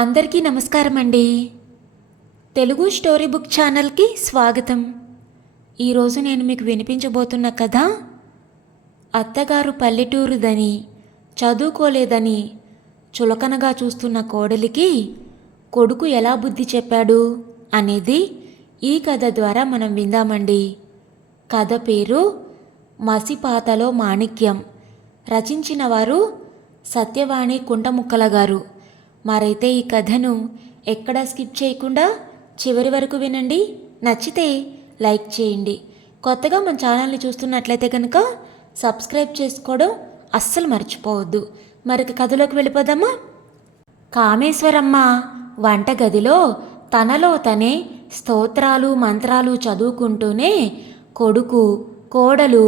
అందరికీ నమస్కారం అండి. తెలుగు స్టోరీ బుక్ ఛానల్కి స్వాగతం. ఈరోజు నేను మీకు వినిపించబోతున్న కథ అత్తగారు పల్లెటూరుదని చదువుకోలేదని చులకనగా చూస్తున్న కోడలికి కొడుకు ఎలా బుద్ధి చెప్పాడు అనేది ఈ కథ ద్వారా మనం విందామండి. కథ పేరు మసిపాతలో మాణిక్యం. రచించిన వారు సత్యవాణి కుంటముక్కల గారు. మరైతే ఈ కథను ఎక్కడా స్కిప్ చేయకుండా చివరి వరకు వినండి. నచ్చితే లైక్ చేయండి. కొత్తగా మన ఛానల్ని చూస్తున్నట్లయితే కనుక సబ్స్క్రైబ్ చేసుకోవడం అస్సలు మర్చిపోవద్దు. మరొక కథలోకి వెళ్ళిపోదామా? కామేశ్వరమ్మ వంటగదిలో తనలో తనే స్తోత్రాలు మంత్రాలు చదువుకుంటూనే కొడుకు కోడలు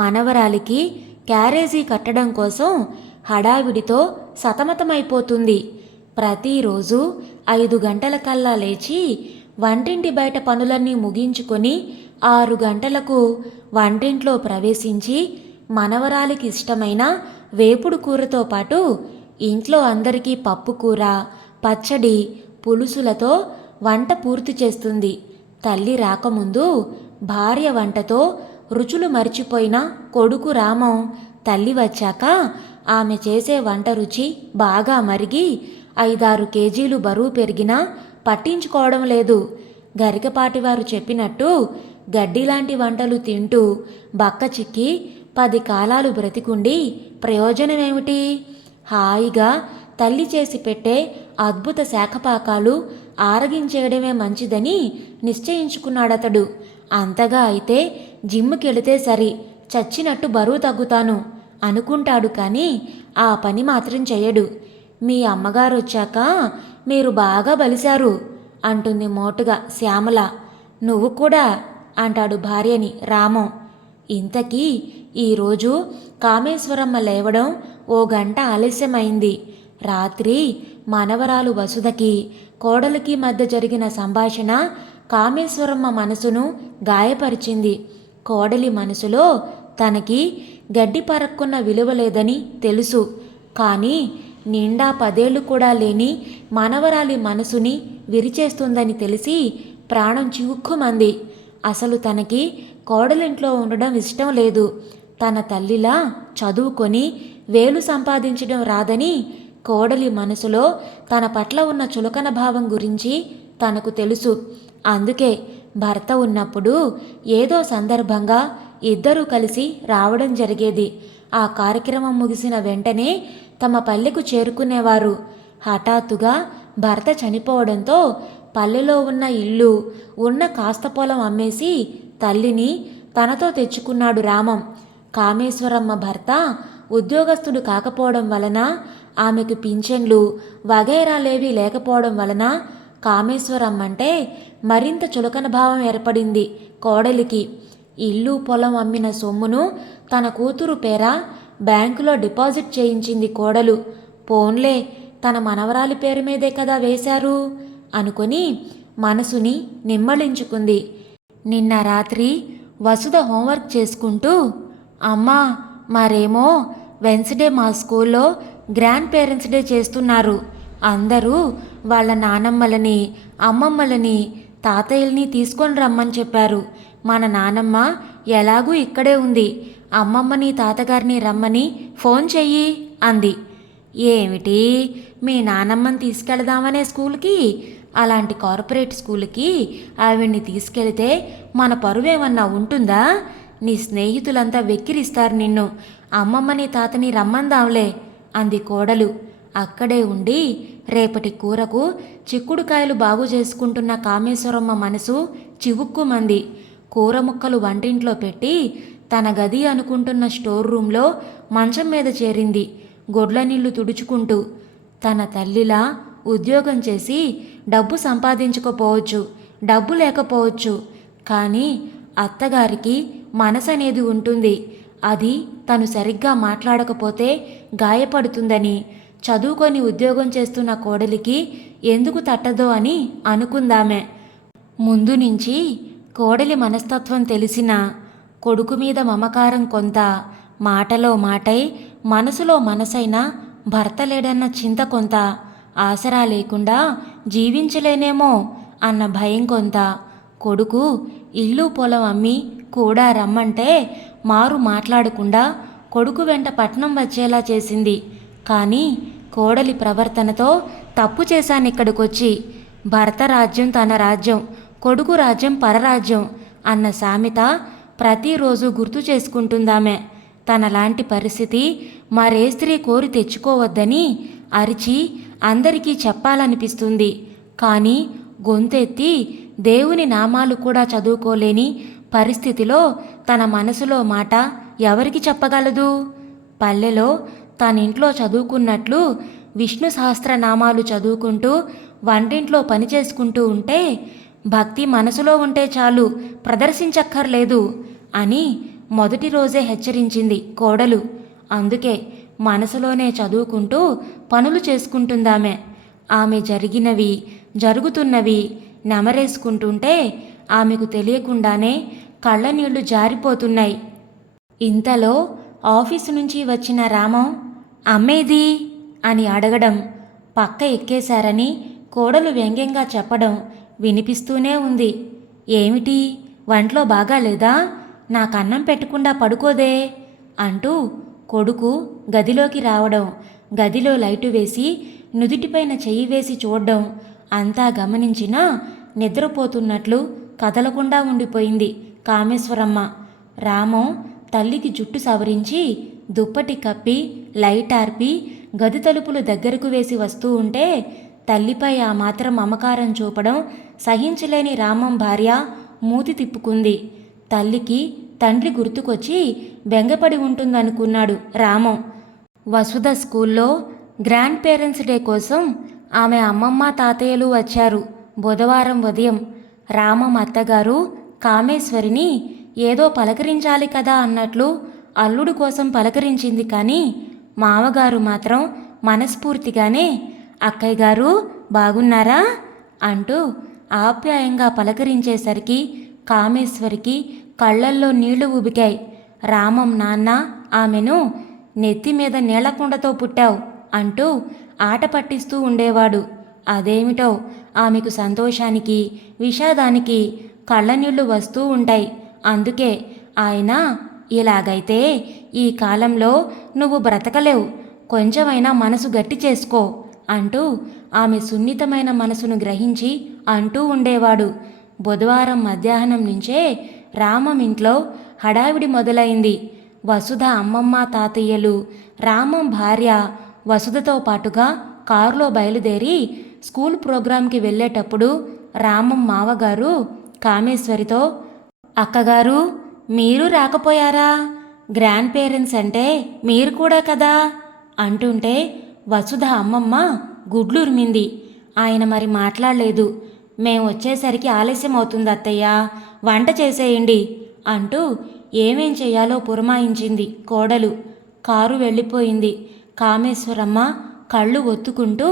మనవరాలికి క్యారేజీ కట్టడం కోసం హడావిడితో సతమతమైపోతుంది. ప్రతిరోజు 5 గంటలకల్లా లేచి వంటింటి బయట పనులన్నీ ముగించుకొని 6 గంటలకు వంటింట్లో ప్రవేశించి మనవరాలికి ఇష్టమైన వేపుడు కూరతో పాటు ఇంట్లో అందరికీ పప్పు కూర, పచ్చడి, పులుసులతో వంట పూర్తి చేస్తుంది. తల్లి రాకముందు భార్య వంటతో రుచులు మర్చిపోయిన కొడుకు రామం తల్లి వచ్చాక ఆమె చేసే వంట రుచి బాగా మరిగి 5-6 కేజీలు బరువు పెరిగినా పట్టించుకోవడం లేదు. గరికపాటివారు చెప్పినట్టు గడ్డిలాంటి వంటలు తింటూ బక్క చిక్కి 10 కాలాలు బ్రతికుండి ప్రయోజనమేమిటి? హాయిగా తల్లి చేసి పెట్టే అద్భుత శాఖపాకాలు ఆరగించేయడమే మంచిదని నిశ్చయించుకున్నాడతడు. అంతగా అయితే జిమ్ముకెళితే సరి, చచ్చినట్టు బరువు తగ్గుతాను అనుకుంటాడు. కానీ ఆ పని మాత్రం చెయ్యడు. మీ అమ్మగారు వచ్చాక మీరు బాగా బలిశారు అంటుంది మోటుగా శ్యామల. నువ్వు కూడా అంటాడు భార్యని రామం. ఇంతకీ ఈరోజు కామేశ్వరమ్మ లేవడం 1 గంట ఆలస్యమైంది. రాత్రి మనవరాలు వసుధకి కోడలికి మధ్య జరిగిన సంభాషణ కామేశ్వరమ్మ మనసును గాయపరిచింది. కోడలి మనసులో తనకి గడ్డి పరక్కున్న విలువ లేదని తెలుసు. కానీ నిండా 10 ఏళ్ళు కూడా లేని మనవరాలి మనసుని విరిచేస్తుందని తెలిసి ప్రాణం చివుక్కుమంది. అసలు తనకి కోడలింట్లో ఉండడం ఇష్టం లేదు. తన తల్లిలా చదువుకొని వేలు సంపాదించడం రాదని కోడలి మనసులో తన పట్ల ఉన్న చులకన భావం గురించి తనకు తెలుసు. అందుకే భర్త ఉన్నప్పుడు ఏదో సందర్భంగా ఇద్దరూ కలిసి రావడం జరిగేది. ఆ కార్యక్రమం ముగిసిన వెంటనే తమ పల్లెకు చేరుకునేవారు. హఠాత్తుగా భర్త చనిపోవడంతో పల్లెలో ఉన్న ఇల్లు, ఉన్న కాస్త పొలం అమ్మేసి తల్లిని తనతో తెచ్చుకున్నాడు రామం. కామేశ్వరమ్మ భర్త ఉద్యోగస్తుడు కాకపోవడం వలన, ఆమెకు పింఛన్లు వగైరాలేవీ లేకపోవడం వలన కామేశ్వరమ్మంటే మరింత చులకన భావం ఏర్పడింది కోడలికి. ఇల్లు పొలం అమ్మిన సొమ్మును తన కూతురు పేర బ్యాంకులో డిపాజిట్ చేయించింది కోడలు. పోన్లే, తన మనవరాలి పేరు మీదే కదా వేశారు అనుకొని మనసుని నిమ్మళించుకుంది. నిన్న రాత్రి వసుధ హోంవర్క్ చేసుకుంటూ, అమ్మా మరేమో వెన్స్డే మా స్కూల్లో గ్రాండ్ పేరెంట్స్ డే చేస్తున్నారు. అందరూ వాళ్ళ నానమ్మలని, అమ్మమ్మలని, తాతయ్యల్ని తీసుకొని రమ్మని చెప్పారు. మన నానమ్మ ఎలాగూ ఇక్కడే ఉంది, అమ్మమ్మని తాతగారిని రమ్మని ఫోన్ చెయ్యి అంది. ఏమిటి, మీ నానమ్మని తీసుకెళదామనే స్కూల్కి? అలాంటి కార్పొరేట్ స్కూల్కి ఆవిడ్ని తీసుకెళితే మన పరువేమన్నా ఉంటుందా? నీ స్నేహితులంతా వెక్కిరిస్తారు నిన్ను. అమ్మమ్మని తాతని రమ్మందాంలే అంది కోడలు. అక్కడే ఉండి రేపటి కూరకు చిక్కుడుకాయలు బాగు చేసుకుంటున్న కామేశ్వరమ్మ మనసు చివుక్కుమంది. కూర ముక్కలు వంటింట్లో పెట్టి తన గది అనుకుంటున్న స్టోర్ రూంలో మంచం మీద చేరింది గొడ్ల నీళ్లు తుడుచుకుంటూ. తన తల్లిలా ఉద్యోగం చేసి డబ్బు సంపాదించుకోపోవచ్చు, డబ్బు లేకపోవచ్చు, కానీ అత్తగారికి మనసు అనేది ఉంటుంది. అది తను సరిగ్గా మాట్లాడకపోతే గాయపడుతుందని, చదువుకొని ఉద్యోగం చేస్తున్న కోడలికి ఎందుకు తట్టదో అని అనుకుందామే. ముందు నుంచి కోడలి మనస్తత్వం తెలిసిన కొడుకు మీద మమకారం కొంత, మాటలో మాటై మనసులో మనసైన భర్త లేడన్న చింత కొంత ఆసరా లేకుండా జీవించలేనేమో అన్న భయం కొంత. కొడుకు ఇల్లు పొలం అమ్మి కూడా రమ్మంటే మారు మాట్లాడకుండా కొడుకు వెంట పట్నం వచ్చేలా చేసింది. కానీ కోడలి ప్రవర్తనతో తప్పు చేశానిక్కడికొచ్చి. భర్త రాజ్యం తన రాజ్యం, కొడుకు రాజ్యం పరరాజ్యం అన్న సామెత ప్రతిరోజు గుర్తు చేసుకుంటుందామె. తనలాంటి పరిస్థితి మరే స్త్రీ కోరి తెచ్చుకోవద్దని అరిచి అందరికీ చెప్పాలనిపిస్తుంది. కానీ గొంతెత్తి దేవుని నామాలు కూడా చదువుకోలేని పరిస్థితిలో తన మనసులో మాట ఎవరికి చెప్పగలదు? పల్లెలో తనింట్లో చదువుకున్నట్లు విష్ణు సహస్రనామాలు చదువుకుంటూ వంటింట్లో పనిచేసుకుంటూ ఉంటే భక్తి మనసులో ఉంటే చాలు, ప్రదర్శించక్కర్లేదు అని మొదటి రోజే హెచ్చరించింది కోడలు. అందుకే మనసులోనే చదువుకుంటూ పనులు చేసుకుంటుందామె. ఆమె జరిగినవి జరుగుతున్నవి నెమరేసుకుంటుంటే ఆమెకు తెలియకుండానే కళ్ళనీళ్లు జారిపోతున్నాయి. ఇంతలో ఆఫీసు నుంచి వచ్చిన రామం అమ్మేది అని అడగడం, పక్క ఎక్కేశారని కోడలు వ్యంగ్యంగా చెప్పడం వినిపిస్తూనే ఉంది. ఏమిటి, వంట్లో బాగాలేదా? నాకన్నం పెట్టకుండా పడుకోదే అంటూ కొడుకు గదిలోకి రావడం, గదిలో లైటు వేసి నుదిటిపైన చెయ్యి వేసి చూడడం అంతా గమనించినా నిద్రపోతున్నట్లు కదలకుండా ఉండిపోయింది కామేశ్వరమ్మ. రామం తల్లికి జుట్టు సవరించి దుప్పటి కప్పి లైట్ ఆర్పి గది తలుపులు దగ్గరకు వేసి వస్తూ ఉంటే తల్లిపై ఆ మాత్రం మమకారం చూపడం సహించలేని రామం భార్య మూతి తిప్పుకుంది. తల్లికి తండ్రి గుర్తుకొచ్చి బెంగపడి ఉంటుందనుకున్నాడు రామం. వసుధ స్కూల్లో గ్రాండ్ పేరెంట్స్ డే కోసం ఆమె అమ్మమ్మ తాతయ్యలు వచ్చారు. బుధవారం ఉదయం రామం అత్తగారు కామేశ్వరిని ఏదో పలకరించాలి కదా అన్నట్లు అల్లుడు కోసం పలకరించింది. కానీ మామగారు మాత్రం మనస్ఫూర్తిగానే అక్కయ్య గారు బాగున్నారా అంటూ ఆప్యాయంగా పలకరించేసరికి కామేశ్వరికి కళ్ళల్లో నీళ్లు ఉబికాయి. రామం నాన్న ఆమెను నెత్తి మీద నీళ్లకుండతో పుట్టావు అంటూ ఆట పట్టిస్తూ ఉండేవాడు. అదేమిటో ఆమెకు సంతోషానికి విషాదానికి కళ్ళనీళ్లు వస్తూ ఉంటాయి. అందుకే ఆయన ఇలాగైతే ఈ కాలంలో నువ్వు బ్రతకలేవు, కొంచెమైనా మనసు గట్టి చేసుకో అంటూ ఆమె సున్నితమైన మనసును గ్రహించి అంటూ ఉండేవాడు. బుధవారం మధ్యాహ్నం నుంచే రామం ఇంట్లో హడావిడి మొదలైంది. వసుధ అమ్మమ్మ తాతయ్యలు, రామం భార్య వసుధతో పాటుగా కారులో బయలుదేరి స్కూల్ ప్రోగ్రాంకి వెళ్ళేటప్పుడు రామం మావగారు కామేశ్వరితో అక్కగారు మీరు రాకపోయారా? గ్రాండ్ పేరెంట్స్ అంటే మీరు కూడా కదా అంటుంటే వసుధ అమ్మమ్మ గుడ్లురిమింది. ఆయన మరి మాట్లాడలేదు. మేం వచ్చేసరికి ఆలస్యం అవుతుంది అత్తయ్య, వంట చేసేయండి అంటూ ఏమేం చేయాలో పురమాయించింది కోడలు. కారు వెళ్ళిపోయింది. కామేశ్వరమ్మ కళ్ళు ఒత్తుకుంటూ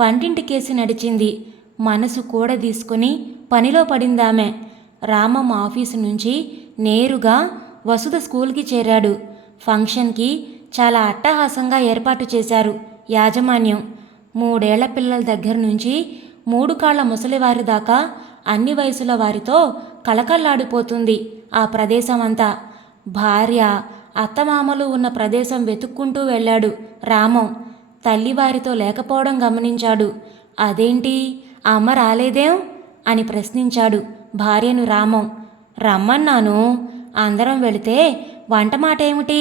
వంటింటికేసి నడిచింది. మనసు కూడా తీసుకుని పనిలో పడిందామె. రామం ఆఫీసు నుంచి నేరుగా వసుధ స్కూల్కి చేరాడు. ఫంక్షన్కి చాలా అట్టహాసంగా ఏర్పాటు చేశారు యాజమాన్యం. 3 ఏళ్ల పిల్లల దగ్గర నుంచి 3 కాళ్ల ముసలివారి దాకా అన్ని వయసుల వారితో కళకళలాడిపోతుంది ఆ ప్రదేశం అంతా. భార్య అత్తమామలు ఉన్న ప్రదేశం వెతుక్కుంటూ వెళ్ళాడు రామం. తల్లివారితో లేకపోవడం గమనించాడు. అదేంటి అమ్మ రాలేదేం అని ప్రశ్నించాడు భార్యను రామం. రమ్మన్నాను, అందరం వెళితే వంట మాట ఏమిటి?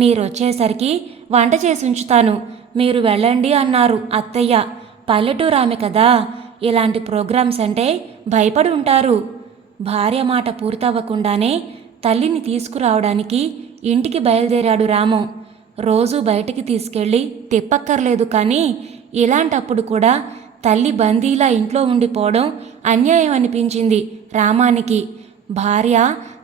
మీరొచ్చేసరికి వంట చేసి ఉంచుతాను, మీరు వెళ్ళండి అన్నారు అత్తయ్య. పల్లెటూరు ఆమె కదా, ఇలాంటి ప్రోగ్రామ్స్ అంటే భయపడి ఉంటారు. భార్య మాట పూర్తవ్వకుండానే తల్లిని తీసుకురావడానికి ఇంటికి బయలుదేరాడు రామం. రోజు బయటికి తీసుకెళ్ళి తిప్పక్కర్లేదు, కానీ ఇలాంటప్పుడు కూడా తల్లి బందీలా ఇంట్లో ఉండిపోవడం అన్యాయం అనిపించింది రామానికి. భార్య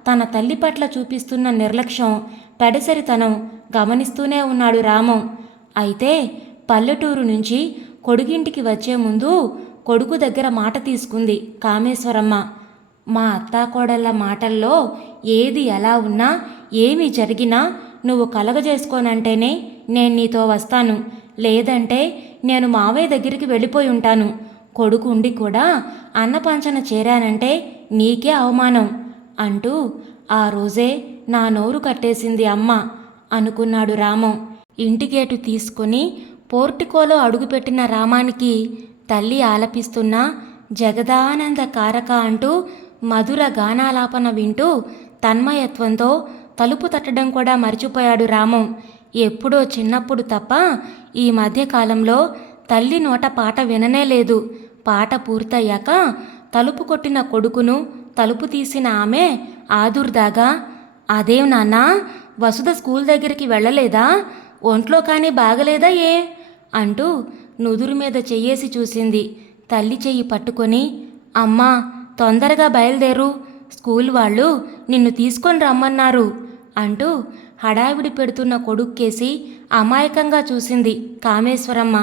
తన తల్లి పట్ల చూపిస్తున్న నిర్లక్ష్యం, పెడసరితనం గమనిస్తూనే ఉన్నాడు రామం. అయితే పల్లెటూరు నుంచి కొడుకింటికి వచ్చే ముందు కొడుకు దగ్గర మాట తీసుకుంది కామేశ్వరమ్మ. మా అత్తాకోడళ్ళ మాటల్లో ఏది ఎలా ఉన్నా ఏమి జరిగినా నువ్వు కలగజేసుకోనంటేనే నేను నీతో వస్తాను, లేదంటే నేను మావయ్య దగ్గరికి వెళ్ళిపోయి ఉంటాను. కొడుకు ఉండి కూడా అన్నపంచన చేరానంటే నీకే అవమానం అంటూ ఆ రోజే నా నోరు కట్టేసింది అమ్మ అనుకున్నాడు రామం. ఇంటిగేటు తీసుకుని పోర్టికోలో అడుగుపెట్టిన రామానికి తల్లి ఆలపిస్తున్న జగదానంద కారక అంటూ మధుర గానాలాపన వింటూ తన్మయత్వంతో తలుపు తట్టడం కూడా మర్చిపోయాడు రామం. ఎప్పుడో చిన్నప్పుడు తప్ప ఈ మధ్యకాలంలో తల్లి నోట పాట విననే లేదు. పాట పూర్తయ్యాక తలుపు కొట్టిన కొడుకును తలుపు తీసిన ఆమె ఆదుర్దాగా, అదేం నాన్నా, వసుధ స్కూల్ దగ్గరికి వెళ్ళలేదా? ఒంట్లో కానీ బాగలేదా ఏ అంటూ నుదురు మీద చెయ్యేసి చూసింది. తల్లి చెయ్యి పట్టుకొని, అమ్మా తొందరగా బయలుదేరు, స్కూల్ వాళ్ళు నిన్ను తీసుకొని రమ్మన్నారు అంటూ హడావిడి పెడుతున్న కొడుక్కేసి అమాయకంగా చూసింది కామేశ్వరమ్మ.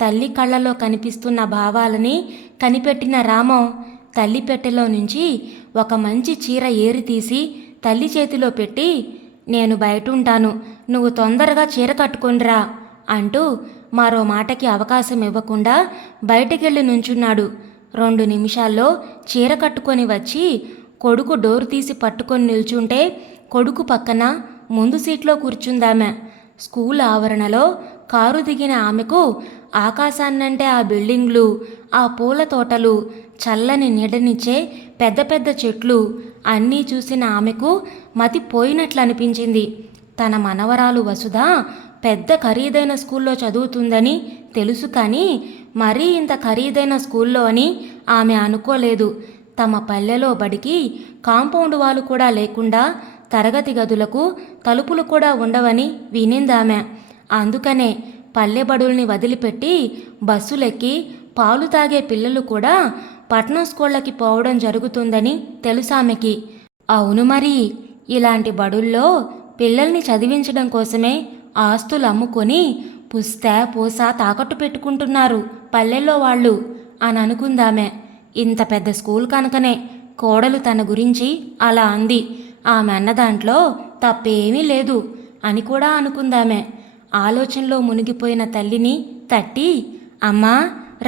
తల్లి కళ్ళలో కనిపిస్తున్న భావాలని కనిపెట్టిన రామం తల్లి పెట్టెలో నుంచి ఒక మంచి చీర ఏరి తీసి తల్లి చేతిలో పెట్టి, నేను బయటుంటాను, నువ్వు తొందరగా చీర కట్టుకొనిరా అంటూ మరో మాటకి అవకాశం ఇవ్వకుండా బయటికెళ్ళి నుంచున్నాడు. 2 నిమిషాల్లో చీర కట్టుకొని వచ్చి కొడుకు డోరు తీసి పట్టుకొని నిల్చుంటే కొడుకు పక్కన ముందు సీట్లో కూర్చుందామె. స్కూల్ ఆవరణలో కారు దిగిన ఆమెకు ఆకాశాన్నంటే ఆ బిల్డింగ్లు, ఆ పూల తోటలు, చల్లని నీడనిచ్చే పెద్ద పెద్ద చెట్లు అన్నీ చూసిన ఆమెకు మతి పోయినట్లు అనిపించింది. తన మనవరాలు వసుధ పెద్ద ఖరీదైన స్కూల్లో చదువుతుందని తెలుసు, కానీ మరీ ఇంత ఖరీదైన స్కూల్లో అని ఆమె అనుకోలేదు. తమ పల్లెలో బడికి కాంపౌండ్ వాలు కూడా లేకుండా తరగతి గదులకు తలుపులు కూడా ఉండవని వినిందామె. అందుకనే పల్లెబడుల్ని వదిలిపెట్టి బస్సులెక్కి పాలు తాగే పిల్లలు కూడా పట్నం స్కూళ్ళకి పోవడం జరుగుతుందని తెలుసామెకి. అవును మరి, ఇలాంటి బడుల్లో పిల్లల్ని చదివించడం కోసమే ఆస్తులు అమ్ముకొని పుస్తా పూసా తాకట్టు పెట్టుకుంటున్నారు పల్లెల్లో వాళ్ళు అని అనుకుందామే. ఇంత పెద్ద స్కూల్ కనుకనే కోడలు తన గురించి అలా అంది. ఆమె అన్న దాంట్లో తప్పేమీ లేదు అని కూడా అనుకుందామే. ఆలోచనలో మునిగిపోయిన తల్లిని తట్టి, అమ్మా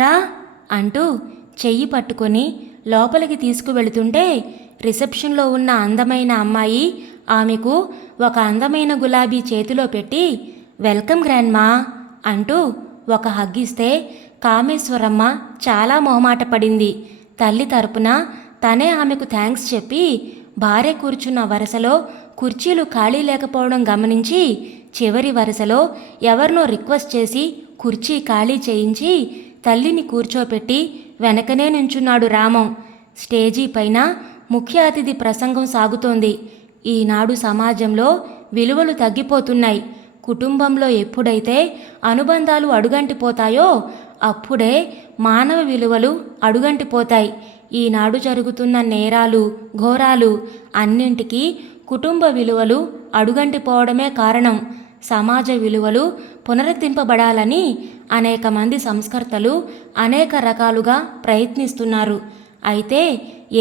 రా అంటూ చెయ్యి పట్టుకొని లోపలికి తీసుకువెళుతుంటే రిసెప్షన్లో ఉన్న అందమైన అమ్మాయి ఆమెకు ఒక అందమైన గులాబీ చేతిలో పెట్టి, వెల్కమ్ గ్రాండ్మా అంటూ ఒక హగ్గిస్తే కామేశ్వరమ్మ చాలా మొహమాట పడింది. తల్లి తరపున తనే ఆమెకు థ్యాంక్స్ చెప్పి భార్య కూర్చున్న వరుసలో కుర్చీలు ఖాళీ లేకపోవడం గమనించి చివరి వరుసలో ఎవరినో రిక్వెస్ట్ చేసి కుర్చీ ఖాళీ చేయించి తల్లిని కూర్చోపెట్టి వెనకనే నుంచున్నాడు రామం. స్టేజీ పైన ముఖ్య అతిథి ప్రసంగం సాగుతోంది. ఈనాడు సమాజంలో విలువలు తగ్గిపోతున్నాయి. కుటుంబంలో ఎప్పుడైతే అనుబంధాలు అడుగంటిపోతాయో అప్పుడే మానవ విలువలు అడుగంటిపోతాయి. ఈనాడు జరుగుతున్న నేరాలు ఘోరాలు అన్నింటికీ కుటుంబ విలువలు అడుగంటిపోవడమే కారణం. సమాజ విలువలు పునరుద్ధరింపబడాలని అనేక మంది సంస్కర్తలు అనేక రకాలుగా ప్రయత్నిస్తున్నారు. అయితే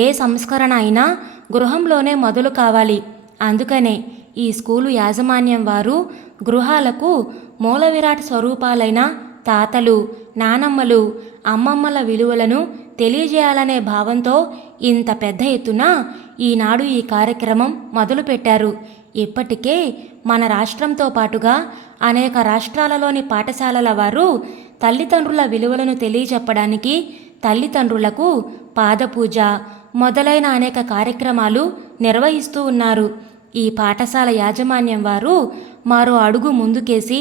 ఏ సంస్కరణ అయినా గృహంలోనే మొదలు కావాలి. అందుకనే ఈ స్కూలు యాజమాన్యం వారు గృహాలకు మూల విరాట్ స్వరూపాలైన తాతలు నానమ్మలు అమ్మమ్మల విలువలను తెలియజేయాలనే భావంతో ఇంత పెద్ద ఎత్తున ఈనాడు ఈ కార్యక్రమం మొదలుపెట్టారు. ఇప్పటికే మన రాష్ట్రంతో పాటుగా అనేక రాష్ట్రాలలోని పాఠశాలల వారు తల్లిదండ్రుల విలువలను తెలియజెప్పడానికి తల్లిదండ్రులకు పాదపూజ మొదలైన అనేక కార్యక్రమాలు నిర్వహిస్తూ ఉన్నారు. ఈ పాఠశాల యాజమాన్యం వారు మరో అడుగు ముందుకేసి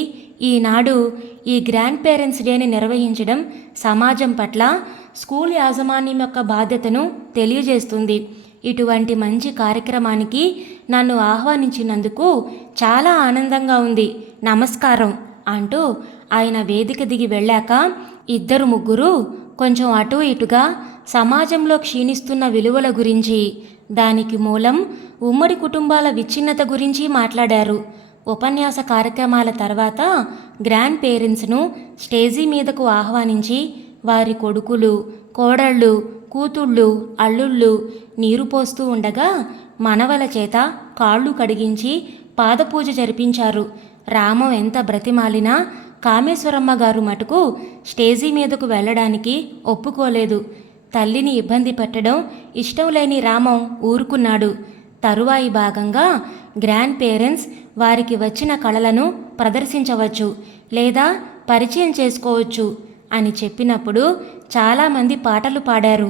ఈనాడు ఈ గ్రాండ్ పేరెంట్స్ డేని నిర్వహించడం సమాజం పట్ల స్కూల్ యాజమాన్యం యొక్క బాధ్యతను తెలియజేస్తుంది. ఇటువంటి మంచి కార్యక్రమానికి నన్ను ఆహ్వానించినందుకు చాలా ఆనందంగా ఉంది, నమస్కారం అంటూ ఆయన వేదిక దిగి వెళ్ళాక 2-3 కొంచెం అటు ఇటుగా సమాజంలో క్షీణిస్తున్న విలువల గురించి, దానికి మూలం ఉమ్మడి కుటుంబాల విచ్ఛిన్నత గురించి మాట్లాడారు. ఉపన్యాస కార్యక్రమాల తర్వాత గ్రాండ్ పేరెంట్స్ను స్టేజీ మీదకు ఆహ్వానించి వారి కొడుకులు కోడళ్ళు కూతుళ్ళు అల్లుళ్ళు నీరు పోస్తూ ఉండగా మనవల చేత కాళ్ళు కడిగించి పాదపూజ జరిపించారు. రామం ఎంత బ్రతిమాలినా కామేశ్వరమ్మ గారు మటుకు స్టేజీ మీదకు వెళ్ళడానికి ఒప్పుకోలేదు. తల్లిని ఇబ్బంది పెట్టడం ఇష్టం లేని రామం ఊరుకున్నాడు. తరువాయి భాగంగా గ్రాండ్ పేరెంట్స్ వారికి వచ్చిన కళలను ప్రదర్శించవచ్చు లేదా పరిచయం చేసుకోవచ్చు అని చెప్పినప్పుడు చాలామంది పాటలు పాడారు.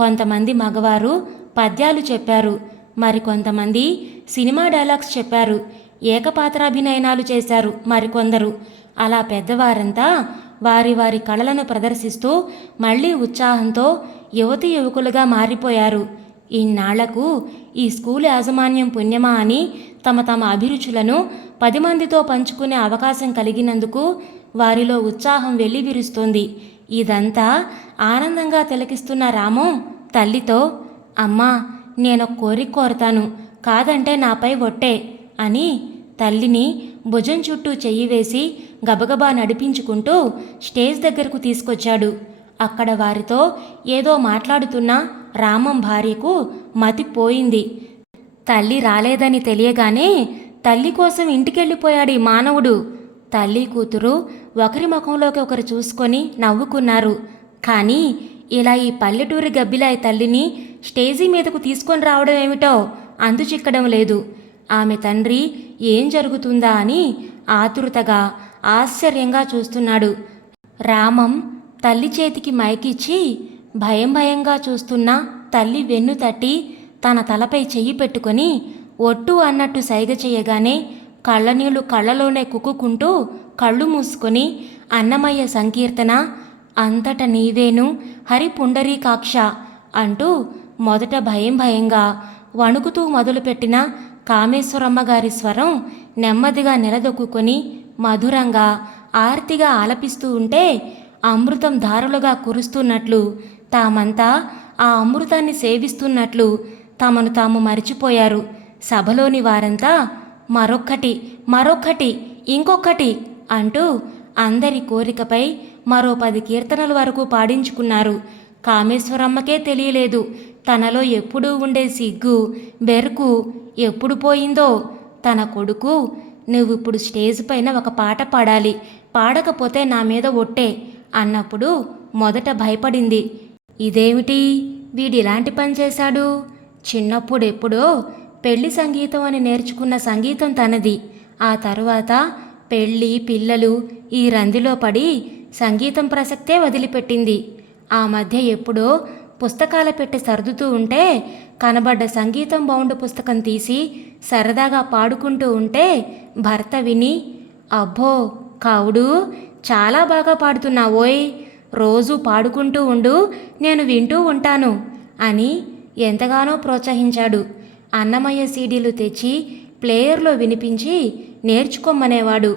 కొంతమంది మగవారు పద్యాలు చెప్పారు, మరికొంతమంది సినిమా డైలాగ్స్ చెప్పారు, ఏకపాత్రాభినయనాలు చేశారు మరికొందరు. అలా పెద్దవారంతా వారి వారి కళలను ప్రదర్శిస్తూ మళ్ళీ ఉత్సాహంతో యువతీ యువకులుగా మారిపోయారు. ఇన్నాళ్లకు ఈ స్కూల్ యాజమాన్యం పుణ్యమా అని తమ తమ అభిరుచులను 10 మందితో పంచుకునే అవకాశం కలిగినందుకు వారిలో ఉత్సాహం వెల్లివిరుస్తోంది. ఇదంతా ఆనందంగా తిలకిస్తున్న రామం తల్లితో, అమ్మా, నేనొక కోరిక కోరతాను, కాదంటే నాపై ఒట్టే అని తల్లిని భుజం చుట్టూ చెయ్యి వేసి గబగబా నడిపించుకుంటూ స్టేజ్ దగ్గరకు తీసుకొచ్చాడు. అక్కడ వారితో ఏదో మాట్లాడుతున్న రామం భార్యకు మతిపోయింది. తల్లి రాలేదని తెలియగానే తల్లి కోసం ఇంటికెళ్ళిపోయాడు ఈ మానవుడు. తల్లి కూతురు ఒకరి ముఖంలోకి ఒకరు చూసుకొని నవ్వుకున్నారు. కానీ ఇలా ఈ పల్లెటూరి గబ్బిలాయి తల్లిని స్టేజీ మీదకు తీసుకొని రావడం ఏమిటో అందుచిక్కడం లేదు. ఆమె తండ్రి ఏం జరుగుతుందా అని ఆతురతగా ఆశ్చర్యంగా చూస్తున్నాడు. రామం తల్లి చేతికి మైకిచ్చి భయం భయంగా చూస్తున్న తల్లి వెన్ను తట్టి తన తలపై చెయ్యి పెట్టుకొని ఒట్టు అన్నట్టు సైగ చేయగానే కళ్ళనీళ్లు కళ్ళలోనే కుక్కుకుంటూ కళ్ళు మూసుకొని అన్నమయ్య సంకీర్తన అంతట నీవేను హరి పుండరీకాక్ష అంటూ మొదట భయం భయంగా వణుకుతూ మొదలుపెట్టిన కామేశ్వరమ్మ గారి స్వరం నెమ్మదిగా నిలదొక్కుని మధురంగా ఆర్తిగా ఆలపిస్తూ ఉంటే అమృతం ధారలుగా కురుస్తున్నట్లు, తామంతా ఆ అమృతాన్ని సేవిస్తున్నట్లు తమను తాము మరిచిపోయారు. సభలోని వారంతా మరొక్కటి మరొక్కటి ఇంకొక్కటి అంటూ అందరి కోరికపై మరో 10 కీర్తనల వరకు పాడించుకున్నారు. కామేశ్వరమ్మకే తెలియలేదు తనలో ఎప్పుడూ ఉండే సిగ్గు బెరుకు ఎప్పుడు పోయిందో. తన కొడుకు, నువ్విప్పుడు స్టేజ్ పైన ఒక పాట పాడాలి, పాడకపోతే నా మీద ఒట్టే అన్నప్పుడు మొదట భయపడింది. ఇదేమిటి, వీడిలాంటి పని చేశాడు? చిన్నప్పుడెప్పుడో పెళ్లి సంగీతం అని నేర్చుకున్న సంగీతం తనది. ఆ తరువాత పెళ్ళి పిల్లలు ఈ రందిలో పడి సంగీతం ప్రసక్తే వదిలిపెట్టింది. ఆ మధ్య ఎప్పుడో పుస్తకాల పెట్టి సర్దుతూ ఉంటే కనబడ్డ సంగీతం బౌండ్ పుస్తకం తీసి సరదాగా పాడుకుంటూ ఉంటే భర్త విని, అబ్బో కావుడు, చాలా బాగా పాడుతున్నావోయ్, రోజు పాడుకుంటూ ఉండు, నేను వింటూ ఉంటాను అని ఎంతగానో ప్రోత్సహించాడు. అన్నమయ్య సీడీలు తెచ్చి ప్లేయర్లో వినిపించి నేర్చుకోమనేవాడు.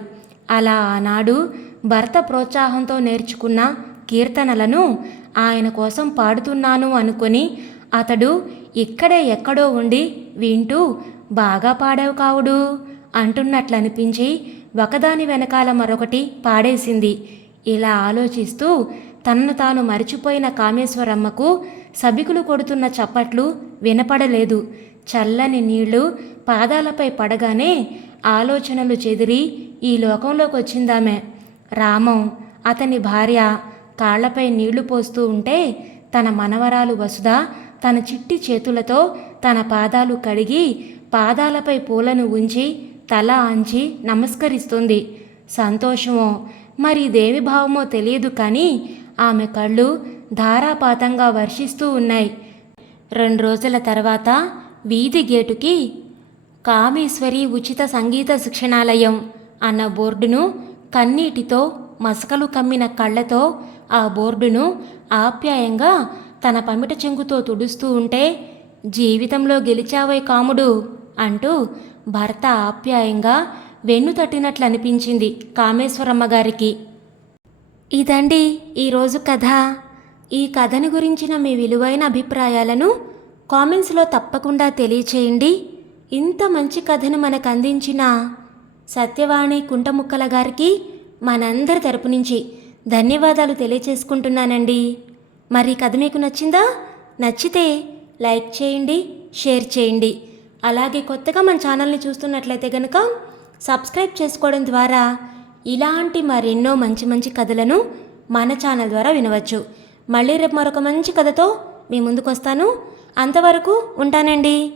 అలా ఆనాడు భర్త ప్రోత్సాహంతో నేర్చుకున్న కీర్తనలను ఆయన కోసం పాడుతున్నాను అనుకొని అతడు ఇక్కడే ఎక్కడో ఉండి వింటూ, బాగా పాడావు కావుడు అంటున్నట్లనిపించి ఒకదాని వెనకాల మరొకటి పాడేసింది. ఇలా ఆలోచిస్తూ తనను తాను మరిచిపోయిన కామేశ్వరమ్మకు సభికులు కొడుతున్న చప్పట్లు వినపడలేదు. చల్లని నీళ్లు పాదాలపై పడగానే ఆలోచనలు చెదిరి ఈ లోకంలోకి వచ్చిందామె. రామం, అతని భార్య కాళ్లపై నీళ్లు పోస్తూ ఉంటే తన మనవరాలు వసుధ తన చిట్టి చేతులతో తన పాదాలు కడిగి పాదాలపై పూలను ఉంచి తల ఆంచి నమస్కరిస్తుంది. సంతోషమో మరి దేవి భావమో తెలియదు కానీ ఆమె కళ్ళు ధారాపాతంగా వర్షిస్తూ ఉన్నాయి. 2 రోజుల తర్వాత వీధి గేటుకి కామేశ్వరి ఉచిత సంగీత శిక్షణాలయం అన్న బోర్డును కన్నీటితో మసకలు కమ్మిన కళ్ళతో ఆ బోర్డును ఆప్యాయంగా తన పమిట చెంగుతో తుడుస్తూ ఉంటే, జీవితంలో గెలిచావోయ్ కాముడు అంటూ భర్త ఆప్యాయంగా వెన్ను తట్టినట్లు అనిపించింది కామేశ్వరమ్మ గారికి. ఇదండి ఈరోజు కథ. ఈ కథని గురించిన మీ విలువైన అభిప్రాయాలను కామెంట్స్లో తప్పకుండా తెలియచేయండి. ఇంత మంచి కథను మనకు అందించిన సత్యవాణి కుంటముక్కల గారికి మనందరి తరపు నుంచి ధన్యవాదాలు తెలియచేసుకుంటున్నానండి. మరి కథ మీకు నచ్చిందా? నచ్చితే లైక్ చేయండి, షేర్ చేయండి. అలాగే కొత్తగా మన ఛానల్ని చూస్తున్నట్లయితే కనుక సబ్స్క్రైబ్ చేసుకోవడం ద్వారా ఇలాంటి మరెన్నో మంచి మంచి కథలను మన ఛానల్ ద్వారా వినవచ్చు. మళ్ళీ రేపు మరొక మంచి కథతో మీ ముందుకు వస్తాను. అంతవరకు ఉంటానండి.